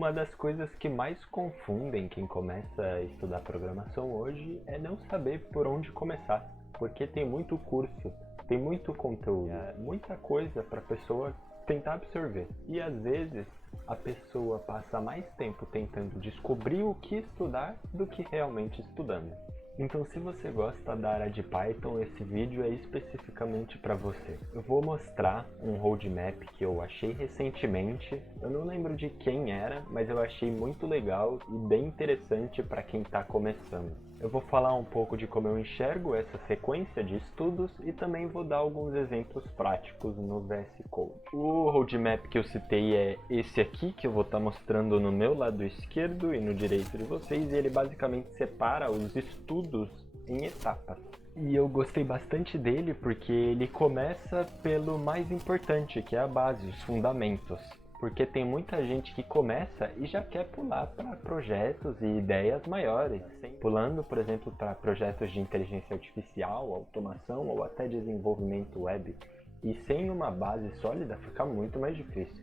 Uma das coisas que mais confundem quem começa a estudar programação hoje é não saber por onde começar, porque tem muito curso, tem muito conteúdo, muita coisa para a pessoa tentar absorver. E às vezes a pessoa passa mais tempo tentando descobrir o que estudar do que realmente estudando. Então, se você gosta da área de Python, esse vídeo é especificamente para você. Eu vou mostrar um roadmap que eu achei recentemente. Eu não lembro de quem era, mas eu achei muito legal e bem interessante para quem está começando. Eu vou falar um pouco de como eu enxergo essa sequência de estudos e também vou dar alguns exemplos práticos no VS Code. O roadmap que eu citei é esse aqui, que eu vou estar mostrando no meu lado esquerdo e no direito de vocês, e ele basicamente separa os estudos em etapas. E eu gostei bastante dele porque ele começa pelo mais importante, que é a base, os fundamentos. Porque tem muita gente que começa e já quer pular para projetos e ideias maiores, pulando, por exemplo, para projetos de inteligência artificial, automação ou até desenvolvimento web. E sem uma base sólida fica muito mais difícil.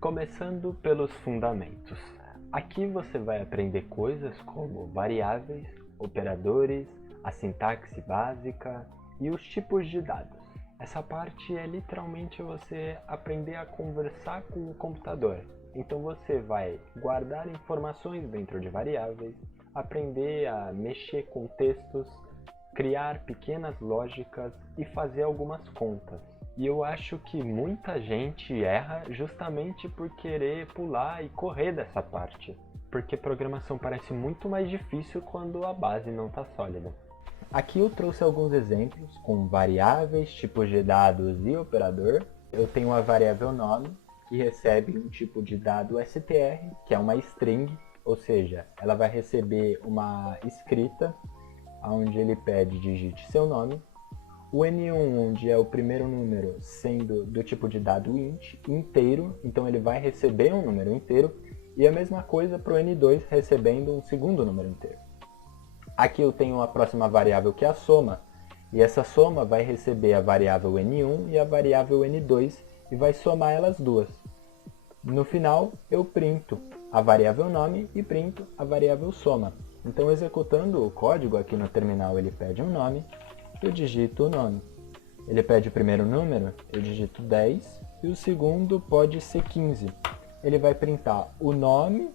Começando pelos fundamentos. Aqui você vai aprender coisas como variáveis, operadores, a sintaxe básica e os tipos de dados. Essa parte é literalmente você aprender a conversar com o computador. Então você vai guardar informações dentro de variáveis, aprender a mexer com textos, criar pequenas lógicas e fazer algumas contas. E eu acho que muita gente erra justamente por querer pular e correr dessa parte. Porque programação parece muito mais difícil quando a base não está sólida. Aqui eu trouxe alguns exemplos com variáveis, tipos de dados e operador. Eu tenho a variável nome, que recebe um tipo de dado str, que é uma string, ou seja, ela vai receber uma escrita, onde ele pede digite seu nome. O n1, onde é o primeiro número, sendo do tipo de dado int, inteiro, então ele vai receber um número inteiro. E a mesma coisa para o n2, recebendo um segundo número inteiro. Aqui eu tenho a próxima variável que é a soma, e essa soma vai receber a variável n1 e a variável n2 e vai somar elas duas. No final eu printo a variável nome e printo a variável soma. Então executando o código aqui no terminal ele pede um nome, eu digito o nome. Ele pede o primeiro número, eu digito 10 e o segundo pode ser 15. Ele vai printar o nome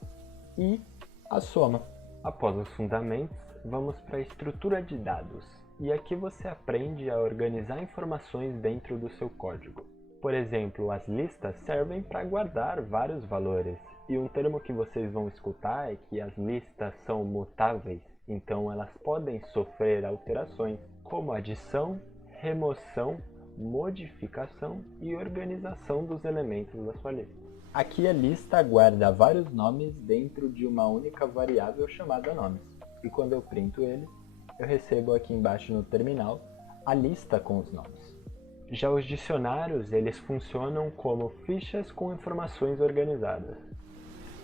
e a soma. Após os fundamentos, vamos para a estrutura de dados. E aqui você aprende a organizar informações dentro do seu código. Por exemplo, as listas servem para guardar vários valores. E um termo que vocês vão escutar é que as listas são mutáveis, então elas podem sofrer alterações, como adição, remoção, modificação e organização dos elementos da sua lista. Aqui a lista guarda vários nomes dentro de uma única variável chamada nomes. E quando eu printo ele, eu recebo aqui embaixo no terminal a lista com os nomes. Já os dicionários, eles funcionam como fichas com informações organizadas.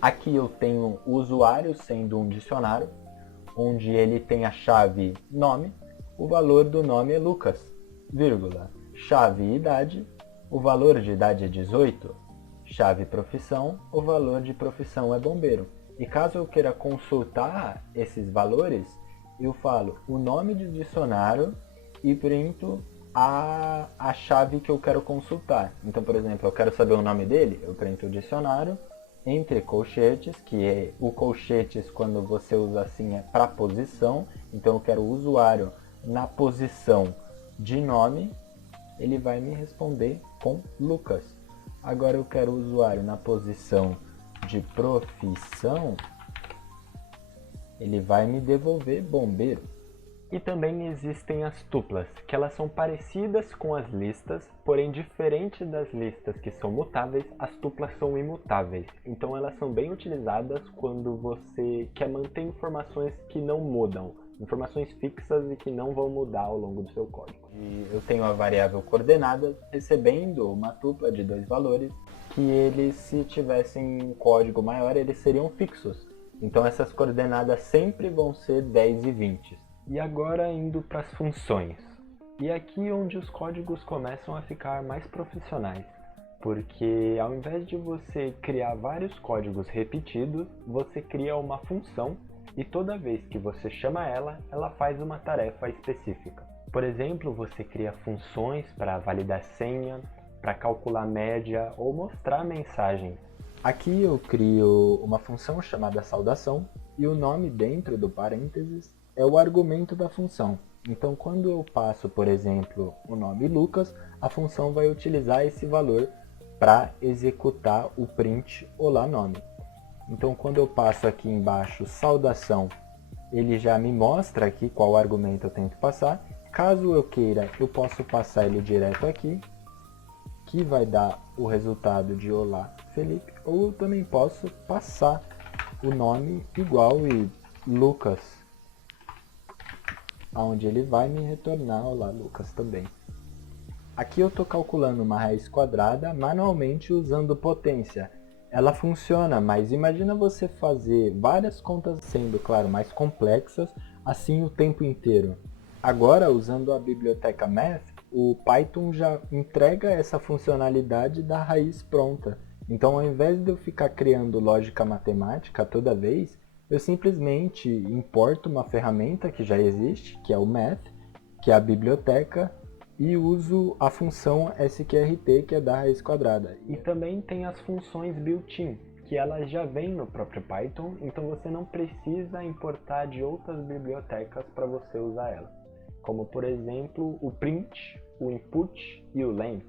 Aqui eu tenho o usuário sendo um dicionário, onde ele tem a chave nome, o valor do nome é Lucas, vírgula, chave idade, o valor de idade é 18, chave profissão, o valor de profissão é bombeiro. E caso eu queira consultar esses valores, eu falo o nome do dicionário e printo a chave que eu quero consultar. Então, por exemplo, eu quero saber o nome dele, eu printo o dicionário, entre colchetes, que é o colchetes quando você usa assim é para posição. Então eu quero o usuário na posição de nome, ele vai me responder com Lucas. Agora eu quero o usuário na posição de profissão, ele vai me devolver bombeiro. E também existem as tuplas, que elas são parecidas com as listas, porém diferente das listas que são mutáveis, as tuplas são imutáveis. Então elas são bem utilizadas quando você quer manter informações que não mudam, informações fixas e que não vão mudar ao longo do seu código. E eu tenho a variável coordenadas recebendo uma tupla de dois valores, que eles, se tivessem um código maior, eles seriam fixos. Então essas coordenadas sempre vão ser 10 e 20. E agora indo para as funções. E aqui onde os códigos começam a ficar mais profissionais. Porque ao invés de você criar vários códigos repetidos, você cria uma função e toda vez que você chama ela, ela faz uma tarefa específica. Por exemplo, você cria funções para validar senha, para calcular média ou mostrar mensagens. Aqui eu crio uma função chamada saudação e o nome dentro do parênteses é o argumento da função. Então, quando eu passo, por exemplo, o nome Lucas, a função vai utilizar esse valor para executar o print olá nome. Então, quando eu passo aqui embaixo saudação, ele já me mostra aqui qual argumento eu tenho que passar. Caso eu queira, eu posso passar ele direto aqui, que vai dar o resultado de olá Felipe, ou eu também posso passar o nome igual e Lucas, onde ele vai me retornar olá Lucas também. Aqui eu estou calculando uma raiz quadrada manualmente usando potência. Ela funciona, mas imagina você fazer várias contas sendo, claro, mais complexas, assim o tempo inteiro. Agora, usando a biblioteca Math, o Python já entrega essa funcionalidade da raiz pronta. Então, ao invés de eu ficar criando lógica matemática toda vez, eu simplesmente importo uma ferramenta que já existe, que é o Math, que é a biblioteca, e uso a função sqrt, que é da raiz quadrada. E também tem as funções built-in, que elas já vêm no próprio Python, então você não precisa importar de outras bibliotecas para você usar ela. Como, por exemplo, o print, o input e o len.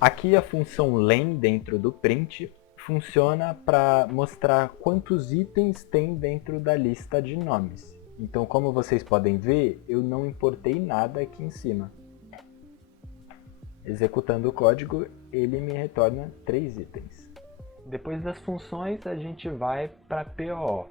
Aqui a função len dentro do print funciona para mostrar quantos itens tem dentro da lista de nomes. Então, como vocês podem ver, eu não importei nada aqui em cima. Executando o código, ele me retorna 3 itens. Depois das funções, a gente vai para POO.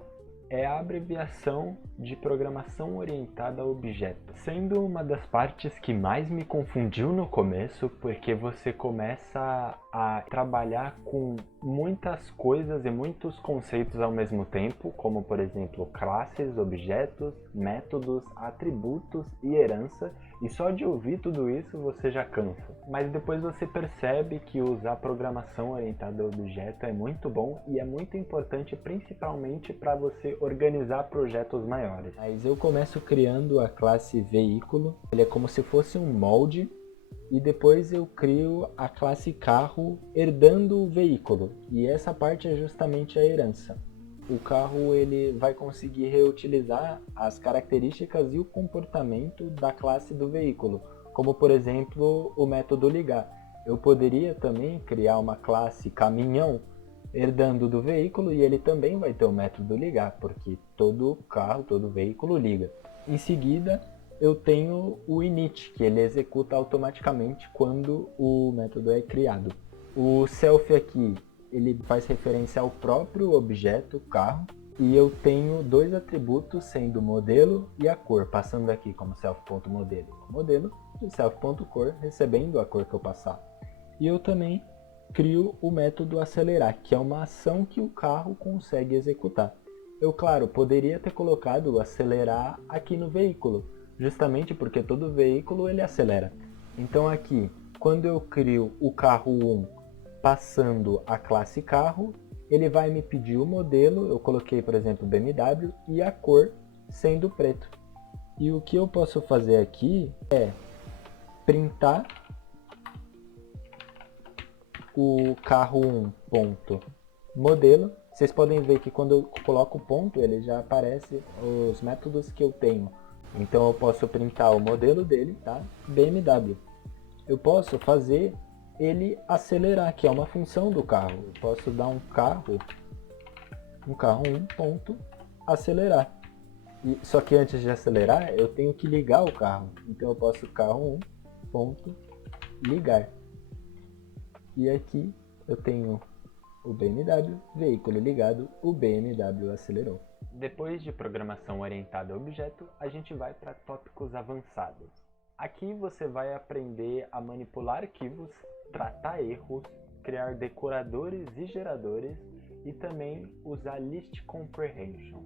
É a abreviação de Programação Orientada a Objeto, sendo uma das partes que mais me confundiu no começo, porque você começa a trabalhar com muitas coisas e muitos conceitos ao mesmo tempo, como por exemplo classes, objetos, métodos, atributos e herança, e só de ouvir tudo isso você já cansa. Mas depois você percebe que usar programação orientada a objeto é muito bom e é muito importante principalmente para você organizar projetos maiores. Mas eu começo criando a classe veículo, ele é como se fosse um molde, e depois eu crio a classe carro herdando o veículo, e essa parte é justamente a herança. O carro ele vai conseguir reutilizar as características e o comportamento da classe do veículo, como por exemplo o método ligar. Eu poderia também criar uma classe caminhão herdando do veículo e ele também vai ter o método ligar, porque todo carro, todo veículo liga. Em seguida, eu tenho o init, que ele executa automaticamente quando o método é criado. O self aqui, ele faz referência ao próprio objeto carro, e eu tenho dois atributos, sendo o modelo e a cor, passando aqui como self.modelo, modelo, e self.cor, recebendo a cor que eu passar. E eu também crio o método acelerar, que é uma ação que o carro consegue executar. Eu, claro, poderia ter colocado o acelerar aqui no veículo, justamente porque todo veículo ele acelera. Então aqui, quando eu crio o carro 1 passando a classe carro, ele vai me pedir o modelo, eu coloquei por exemplo BMW, e a cor sendo preto. E o que eu posso fazer aqui é printar o carro 1 ponto modelo. Vocês podem ver que quando eu coloco o ponto, ele já aparece os métodos que eu tenho. Então eu posso printar o modelo dele, tá? BMW. Eu posso fazer ele acelerar, que é uma função do carro. Eu posso dar um carro 1 ponto acelerar. Só que antes de acelerar, eu tenho que ligar o carro. Então eu posso carro 1 ponto ligar. E aqui eu tenho o BMW, veículo ligado, o BMW acelerou. Depois de programação orientada a objeto, a gente vai para tópicos avançados. Aqui você vai aprender a manipular arquivos, tratar erros, criar decoradores e geradores e também usar list comprehension.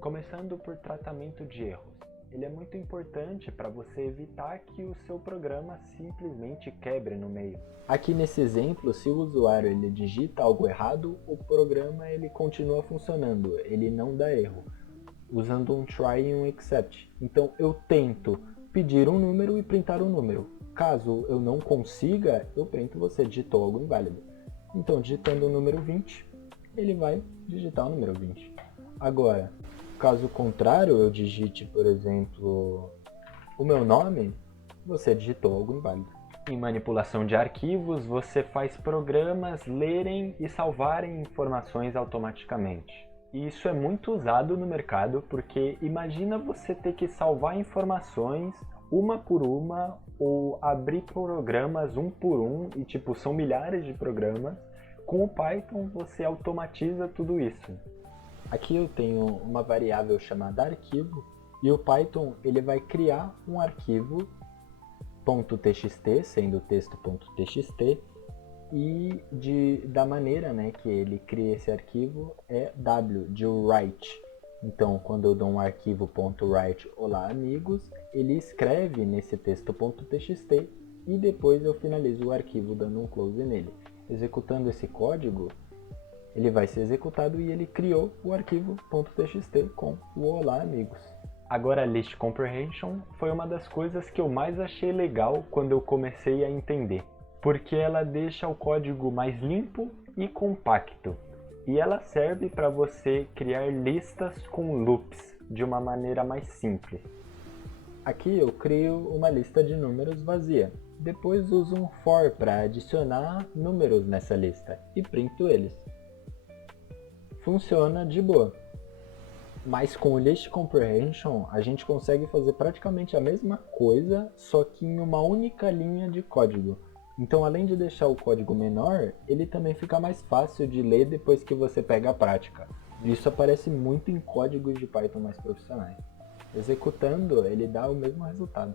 Começando por tratamento de erros. ele é muito importante para você evitar que o seu programa simplesmente quebre no meio. Aqui nesse exemplo, se o usuário ele digita algo errado, o programa ele continua funcionando, ele não dá erro, usando um try e um except. Então eu tento pedir um número e printar um número. Caso eu não consiga, eu printo você digitou algo inválido. Então digitando o número 20, ele vai digitar o número 20. Agora, caso contrário, eu digite, por exemplo, o meu nome, você digitou algo inválido. Em manipulação de arquivos, você faz programas lerem e salvarem informações automaticamente. E isso é muito usado no mercado, porque imagina você ter que salvar informações uma por uma, ou abrir programas um por um, e são milhares de programas. Com o Python você automatiza tudo isso. Aqui eu tenho uma variável chamada arquivo, e o Python ele vai criar um arquivo .txt, sendo o texto.txt, e da maneira que ele cria esse arquivo é W, de write. Então, quando eu dou um arquivo .write olá amigos, ele escreve nesse texto.txt e depois eu finalizo o arquivo dando um close nele. Executando esse código, ele vai ser executado e ele criou o arquivo .txt com o olá amigos. Agora, a List Comprehension foi uma das coisas que eu mais achei legal quando eu comecei a entender, porque ela deixa o código mais limpo e compacto, e ela serve para você criar listas com loops de uma maneira mais simples. Aqui eu crio uma lista de números vazia, depois uso um for para adicionar números nessa lista e printo eles. Funciona de boa. Mas com o List Comprehension a gente consegue fazer praticamente a mesma coisa, só que em uma única linha de código. Então, além de deixar o código menor, ele também fica mais fácil de ler depois que você pega a prática. Isso aparece muito em códigos de Python mais profissionais. Executando, ele dá o mesmo resultado.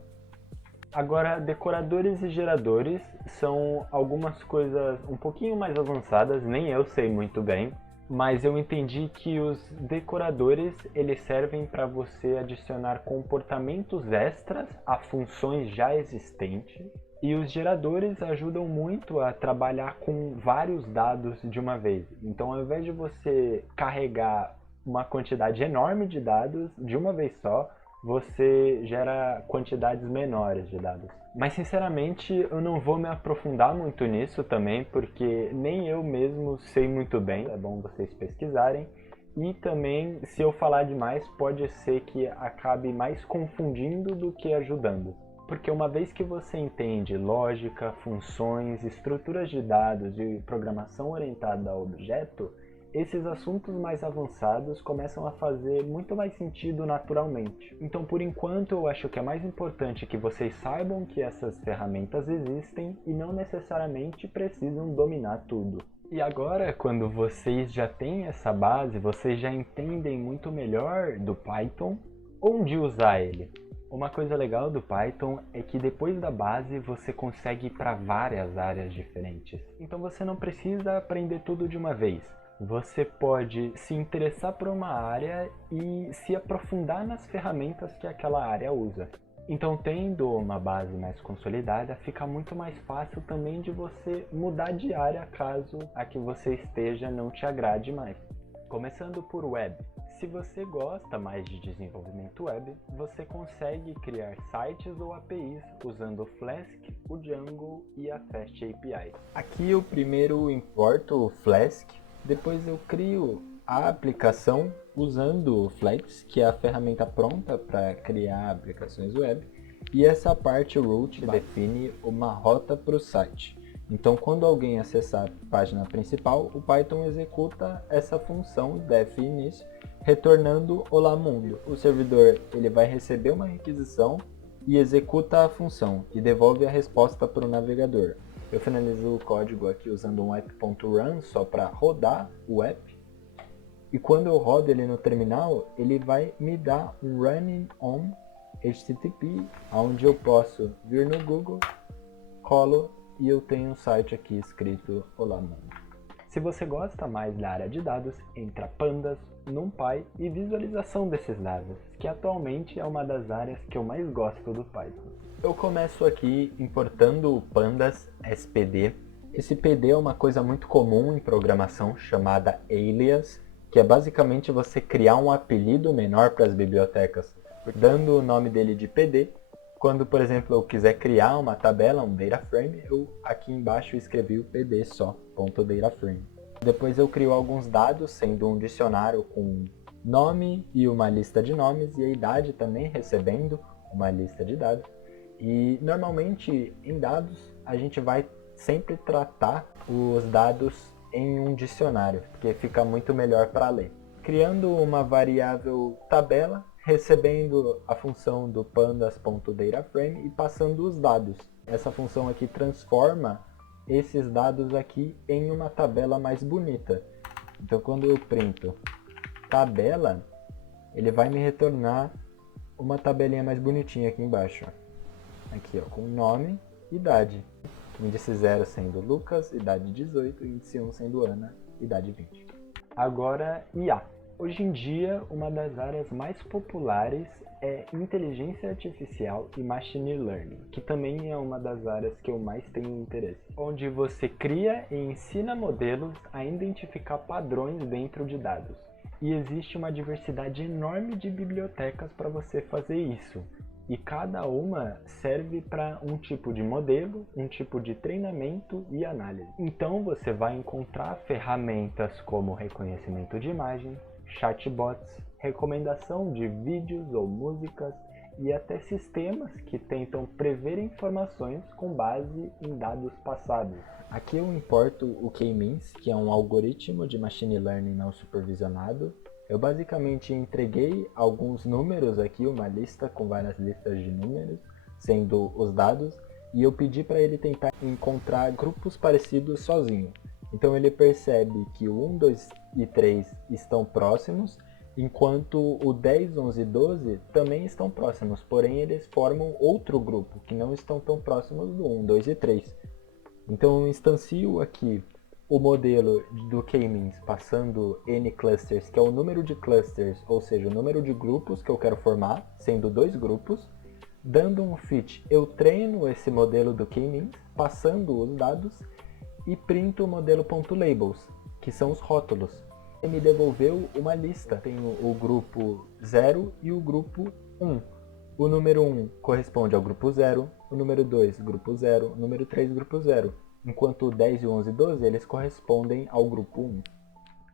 Agora, decoradores e geradores são algumas coisas um pouquinho mais avançadas, nem eu sei muito bem. Mas eu entendi que os decoradores eles servem para você adicionar comportamentos extras a funções já existentes, e os geradores ajudam muito a trabalhar com vários dados de uma vez. Então, ao invés de você carregar uma quantidade enorme de dados de uma vez só, você gera quantidades menores de dados. Mas sinceramente eu não vou me aprofundar muito nisso também, porque nem eu mesmo sei muito bem, é bom vocês pesquisarem. E também, se eu falar demais, pode ser que acabe mais confundindo do que ajudando. Porque uma vez que você entende lógica, funções, estruturas de dados e programação orientada a objeto, esses assuntos mais avançados começam a fazer muito mais sentido naturalmente. Então, por enquanto, eu acho que é mais importante que vocês saibam que essas ferramentas existem e não necessariamente precisam dominar tudo. E agora, quando vocês já têm essa base, vocês já entendem muito melhor do Python, onde usar ele. Uma coisa legal do Python é que depois da base você consegue ir para várias áreas diferentes. Então você não precisa aprender tudo de uma vez. Você pode se interessar por uma área e se aprofundar nas ferramentas que aquela área usa. Então, tendo uma base mais consolidada, fica muito mais fácil também de você mudar de área caso a que você esteja não te agrade mais. Começando por web. Se você gosta mais de desenvolvimento web, você consegue criar sites ou APIs usando o Flask, o Django e a Fast API. Aqui eu primeiro importo o Flask, depois eu crio a aplicação usando o Flex, que é a ferramenta pronta para criar aplicações web, e essa parte root define uma rota para o site. Então, quando alguém acessar a página principal, o Python executa essa função def início, retornando olá mundo. O servidor ele vai receber uma requisição e executa a função e devolve a resposta para o navegador. Eu finalizo o código aqui usando um app.run só para rodar o app. E quando eu rodo ele no terminal, ele vai me dar um running on HTTP, onde eu posso vir no Google, colo e eu tenho um site aqui escrito Olá Mundo. Se você gosta mais da área de dados, entra Pandas, NumPy e visualização desses dados, que atualmente é uma das áreas que eu mais gosto do Python. Eu começo aqui importando o Pandas SPD. Esse PD é uma coisa muito comum em programação chamada alias, que é basicamente você criar um apelido menor para as bibliotecas, dando o nome dele de PD. Quando, por exemplo, eu quiser criar uma tabela, um data frame, eu aqui embaixo escrevi o PD só, .dataframe. Depois eu crio alguns dados, sendo um dicionário com nome e uma lista de nomes, e a idade também recebendo uma lista de dados. E normalmente em dados a gente vai sempre tratar os dados em um dicionário, porque fica muito melhor para ler. Criando uma variável tabela, recebendo a função do pandas.dataframe e passando os dados. Essa função aqui transforma esses dados aqui em uma tabela mais bonita. Então quando eu printo tabela, ele vai me retornar uma tabelinha mais bonitinha aqui embaixo. Aqui, ó, com nome e idade. Índice 0 sendo Lucas, idade 18, índice 1 sendo Ana, idade 20. Agora, IA. Hoje em dia, uma das áreas mais populares é inteligência artificial e machine learning, que também é uma das áreas que eu mais tenho interesse, onde você cria e ensina modelos a identificar padrões dentro de dados. E existe uma diversidade enorme de bibliotecas para você fazer isso. E cada uma serve para um tipo de modelo, um tipo de treinamento e análise. Então você vai encontrar ferramentas como reconhecimento de imagem, chatbots, recomendação de vídeos ou músicas e até sistemas que tentam prever informações com base em dados passados. Aqui eu importo o K-means, que é um algoritmo de machine learning não supervisionado. Eu basicamente entreguei alguns números aqui, uma lista com várias listas de números, sendo os dados, e eu pedi para ele tentar encontrar grupos parecidos sozinho. Então ele percebe que o 1, 2 e 3 estão próximos, enquanto o 10, 11 e 12 também estão próximos, porém eles formam outro grupo, que não estão tão próximos do 1, 2 e 3. Então eu instancio aqui o modelo do K-means passando N clusters, que é o número de clusters, ou seja, o número de grupos que eu quero formar, sendo 2 grupos. Dando um fit, eu treino esse modelo do K-means, passando os dados, e printo o modelo .labels, que são os rótulos. Ele me devolveu uma lista. Tenho o grupo 0 e o grupo 1. O número 1 corresponde ao grupo 0, o número 2, grupo 0, o número 3, grupo 0. Enquanto o 10, o 11 e 12, eles correspondem ao grupo 1.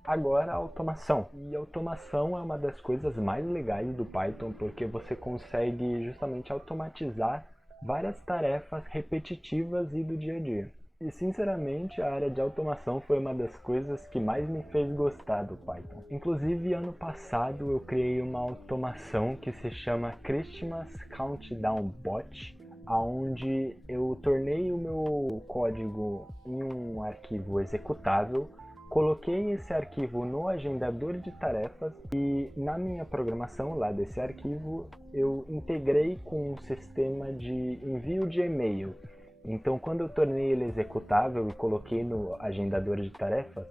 Agora a automação. E a automação é uma das coisas mais legais do Python, porque você consegue justamente automatizar várias tarefas repetitivas e do dia a dia. E sinceramente a área de automação foi uma das coisas que mais me fez gostar do Python. Inclusive ano passado eu criei uma automação que se chama Christmas Countdown Bot, onde eu tornei o meu código em um arquivo executável, coloquei esse arquivo no agendador de tarefas e na minha programação lá desse arquivo eu integrei com um sistema de envio de e-mail. Então quando eu tornei ele executável e coloquei no agendador de tarefas,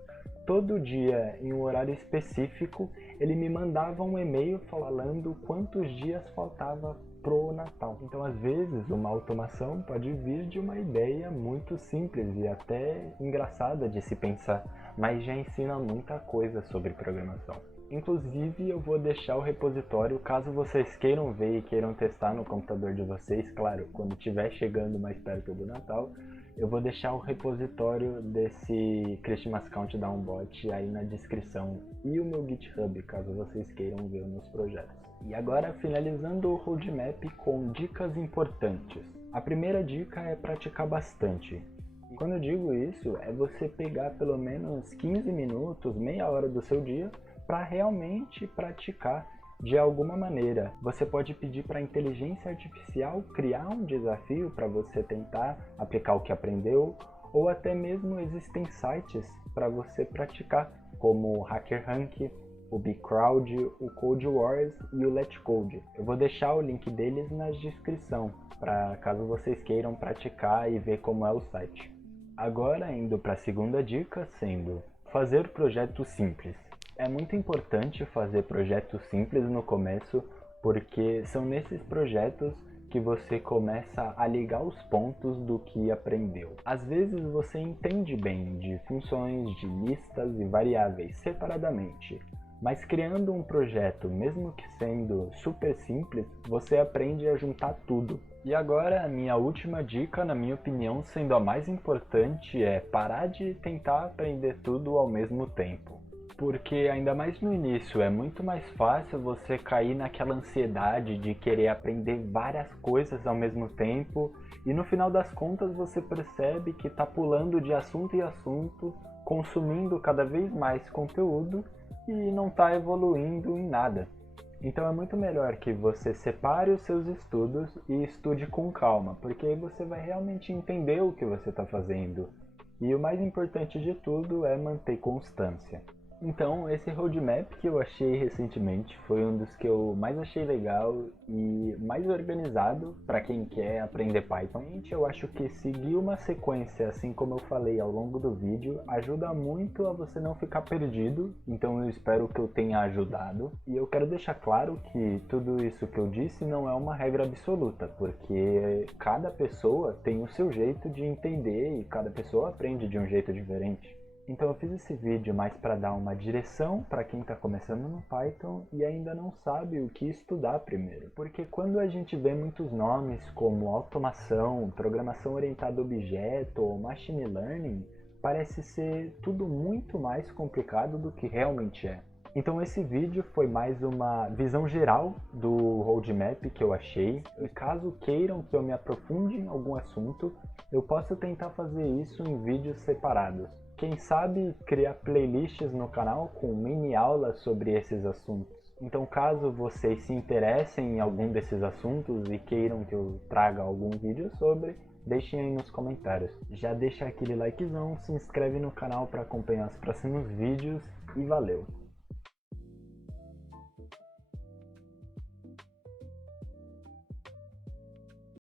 todo dia em um horário específico ele me mandava um e-mail falando quantos dias faltava pro Natal. Então às vezes uma automação pode vir de uma ideia muito simples e até engraçada de se pensar, mas já ensina muita coisa sobre programação. Inclusive eu vou deixar o repositório caso vocês queiram ver e queiram testar no computador de vocês, claro, quando estiver chegando mais perto do Natal, eu vou deixar o repositório desse Christmas Countdown Bot aí na descrição e o meu GitHub, caso vocês queiram ver meus projetos. E agora finalizando o roadmap com dicas importantes. A primeira dica é praticar bastante. E quando eu digo isso, é você pegar pelo menos 15 minutos, meia hora do seu dia para realmente praticar de alguma maneira. Você pode pedir para a inteligência artificial criar um desafio para você tentar aplicar o que aprendeu, ou até mesmo existem sites para você praticar, como o HackerRank, o Bcrowd, o Code Wars e o LetCode. Eu vou deixar o link deles na descrição, para caso vocês queiram praticar e ver como é o site. Agora indo para a segunda dica, sendo Fazer projetos simples. É muito importante fazer projetos simples no começo, porque são nesses projetos que você começa a ligar os pontos do que aprendeu. Às vezes você entende bem de funções, de listas e variáveis separadamente, mas criando um projeto, mesmo que sendo super simples, você aprende a juntar tudo. E agora a minha última dica, na minha opinião, sendo a mais importante, é parar de tentar aprender tudo ao mesmo tempo. Porque ainda mais no início, é muito mais fácil você cair naquela ansiedade de querer aprender várias coisas ao mesmo tempo e no final das contas você percebe que está pulando de assunto em assunto, consumindo cada vez mais conteúdo e não está evoluindo em nada. Então é muito melhor que você separe os seus estudos e estude com calma, porque aí você vai realmente entender o que você está fazendo. E o mais importante de tudo é manter constância. Então, esse roadmap que eu achei recentemente foi um dos que eu mais achei legal e mais organizado para quem quer aprender Python. Eu acho que seguir uma sequência, assim como eu falei ao longo do vídeo, ajuda muito a você não ficar perdido, então eu espero que eu tenha ajudado. E eu quero deixar claro que tudo isso que eu disse não é uma regra absoluta, porque cada pessoa tem o seu jeito de entender e cada pessoa aprende de um jeito diferente. Então eu fiz esse vídeo mais para dar uma direção para quem está começando no Python e ainda não sabe o que estudar primeiro. Porque quando a gente vê muitos nomes como automação, programação orientada a objeto ou machine learning, parece ser tudo muito mais complicado do que realmente é. Então esse vídeo foi mais uma visão geral do roadmap que eu achei. E caso queiram que eu me aprofunde em algum assunto, eu posso tentar fazer isso em vídeos separados. Quem sabe criar playlists no canal com mini aulas sobre esses assuntos. Então caso vocês se interessem em algum desses assuntos e queiram que eu traga algum vídeo sobre, deixem aí nos comentários. Já deixa aquele likezão, se inscreve no canal para acompanhar os próximos vídeos e valeu!